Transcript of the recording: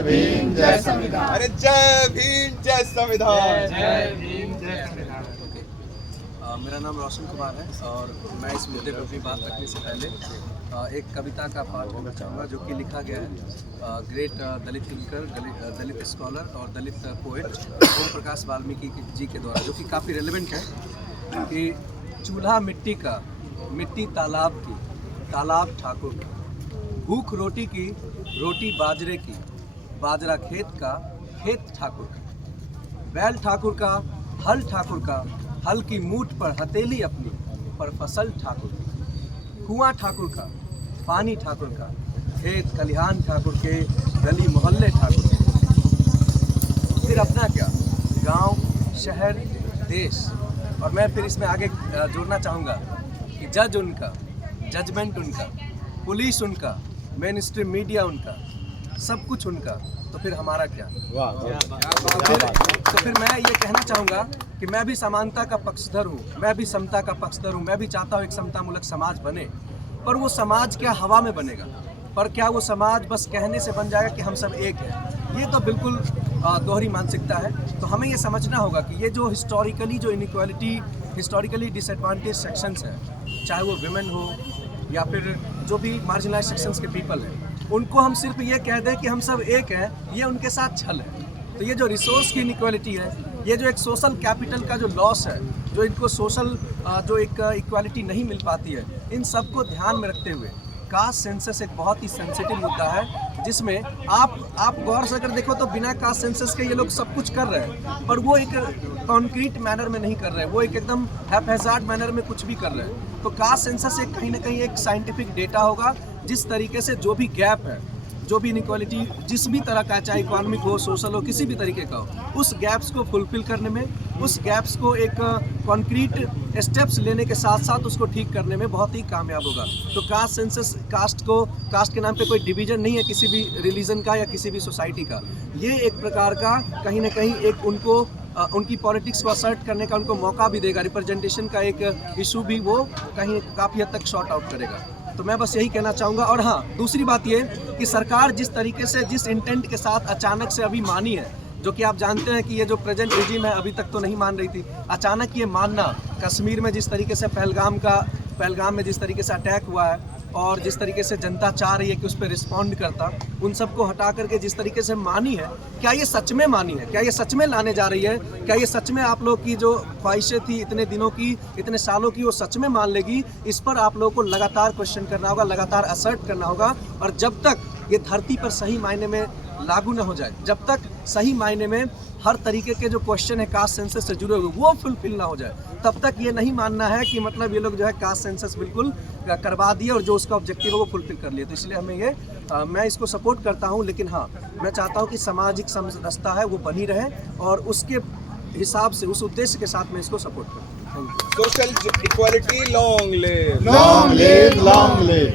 जय भीम जय संविधान। अरे जय भीम जय संविधान। जय भीम जय संविधान। मेरा नाम रोशन कुमार है और मैं इस मुद्दे पर अपनी बात रखने से पहले एक कविता का पाठ करना चाहूँगा जो कि लिखा गया है ग्रेट दलित थिंकर, दलित स्कॉलर और दलित पोएट ओम प्रकाश वाल्मीकि जी के द्वारा, जो कि काफ़ी रेलेवेंट है कि चूल्हा मिट्टी का, मिट्टी तालाब की, तालाब ठाकुर का, भूख रोटी की, रोटी बाजरे की, बाजरा खेत का, खेत ठाकुर का, बैल ठाकुर का, हल ठाकुर का, हल की मूठ पर हथेली अपनी, पर फसल ठाकुर की, कुआं ठाकुर का, पानी ठाकुर का, खेत खलिहान ठाकुर के, गली मोहल्ले ठाकुर के, फिर अपना क्या, गांव, शहर, देश। और मैं फिर इसमें आगे जोड़ना चाहूँगा कि जज उनका, जजमेंट उनका, पुलिस उनका, मेन स्ट्रीम मीडिया उनका, सब कुछ उनका, तो फिर हमारा क्या। तो फिर मैं ये कहना चाहूँगा कि मैं भी समानता का पक्षधर हूँ, मैं भी समता का पक्षधर हूँ, मैं भी चाहता हूँ एक समतामूलक समाज बने, पर वो समाज क्या हवा में बनेगा, पर क्या वो समाज बस कहने से बन जाएगा कि हम सब एक हैं। ये तो बिल्कुल दोहरी मानसिकता है। तो हमें ये समझना होगा कि ये जो हिस्टोरिकली जो इनइक्वालिटी, हिस्टोरिकली डिसएडवांटेज सेक्शंस हैं, चाहे वो विमेन हो या फिर जो भी मार्जिनलाइज सेक्शंस के पीपल हैं, उनको हम सिर्फ ये कह दें कि हम सब एक हैं, ये उनके साथ छल है। तो ये जो रिसोर्स की इनइक्वालिटी है, ये जो एक सोशल कैपिटल का जो लॉस है, जो इनको सोशल जो एक इक्वालिटी नहीं मिल पाती है, इन सबको ध्यान में रखते हुए कास्ट सेंसस एक बहुत ही सेंसिटिव मुद्दा है, जिसमें आप गौर से अगर देखो तो बिना कास्ट सेंसस के ये लोग सब कुछ कर रहे हैं, पर वो एक कॉन्क्रीट मैनर में नहीं कर रहे हैं, वो एक एकदम हैपहैज़ार्ड मैनर में कुछ भी कर रहे हैं। तो कास्ट सेंसस एक कहीं ना कहीं एक साइंटिफिक डेटा होगा, जिस तरीके से जो भी गैप है, जो भी इनइक्वालिटी जिस भी तरह का, चाहे इकोनॉमिक हो, सोशल हो, किसी भी तरीके का हो, उस गैप्स को फुलफिल करने में, उस गैप्स को एक कॉन्क्रीट स्टेप्स लेने के साथ साथ उसको ठीक करने में बहुत ही कामयाब होगा। तो कास्ट सेंसस, कास्ट के नाम पे कोई डिवीजन नहीं है किसी भी रिलीजन का या किसी भी सोसाइटी का। ये एक प्रकार का कहीं ना कहीं एक उनको उनकी पॉलिटिक्स को असर्ट करने का उनको मौका भी देगा, रिप्रेजेंटेशन का एक इशू भी वो कहीं काफ़ी हद तक शॉर्ट आउट करेगा। तो मैं बस यही कहना चाहूँगा। और हाँ, दूसरी बात ये कि सरकार जिस तरीके से, जिस इंटेंट के साथ अचानक से अभी मानी है, जो कि आप जानते हैं कि ये जो प्रेजेंट रेजिम है अभी तक तो नहीं मान रही थी, अचानक ये मानना, कश्मीर में जिस तरीके से पहलगाम में जिस तरीके से अटैक हुआ है और जिस तरीके से जनता चाह रही है कि उस पर रिस्पॉन्ड करता, उन सबको हटा करके जिस तरीके से मानी है, क्या ये सच में मानी है? क्या ये सच में लाने जा रही है? क्या ये सच में आप लोग की जो ख्वाहिशें थी इतने दिनों की, इतने सालों की, वो सच में मान लेगी? इस पर आप लोगों को लगातार क्वेश्चन करना होगा, लगातार असर्ट करना होगा। और जब तक ये धरती पर सही मायने में लागू न हो जाए, जब तक सही मायने में हर तरीके के जो क्वेश्चन है कास्ट सेंसस से जुड़े हुए वो फुलफिल ना हो जाए, तब तक ये नहीं मानना है कि मतलब ये लोग जो है कास्ट सेंसस बिल्कुल करवा दिए और जो उसका ऑब्जेक्टिव है वो फुलफिल कर लिए। तो इसलिए हमें ये मैं इसको सपोर्ट करता हूँ, लेकिन हाँ, मैं चाहता हूँ कि सामाजिक समरसता है वो बनी रहे और उसके हिसाब से, उस उद्देश्य के साथ मैं इसको सपोर्ट करता हूँ। Social equality long live, long live, long live.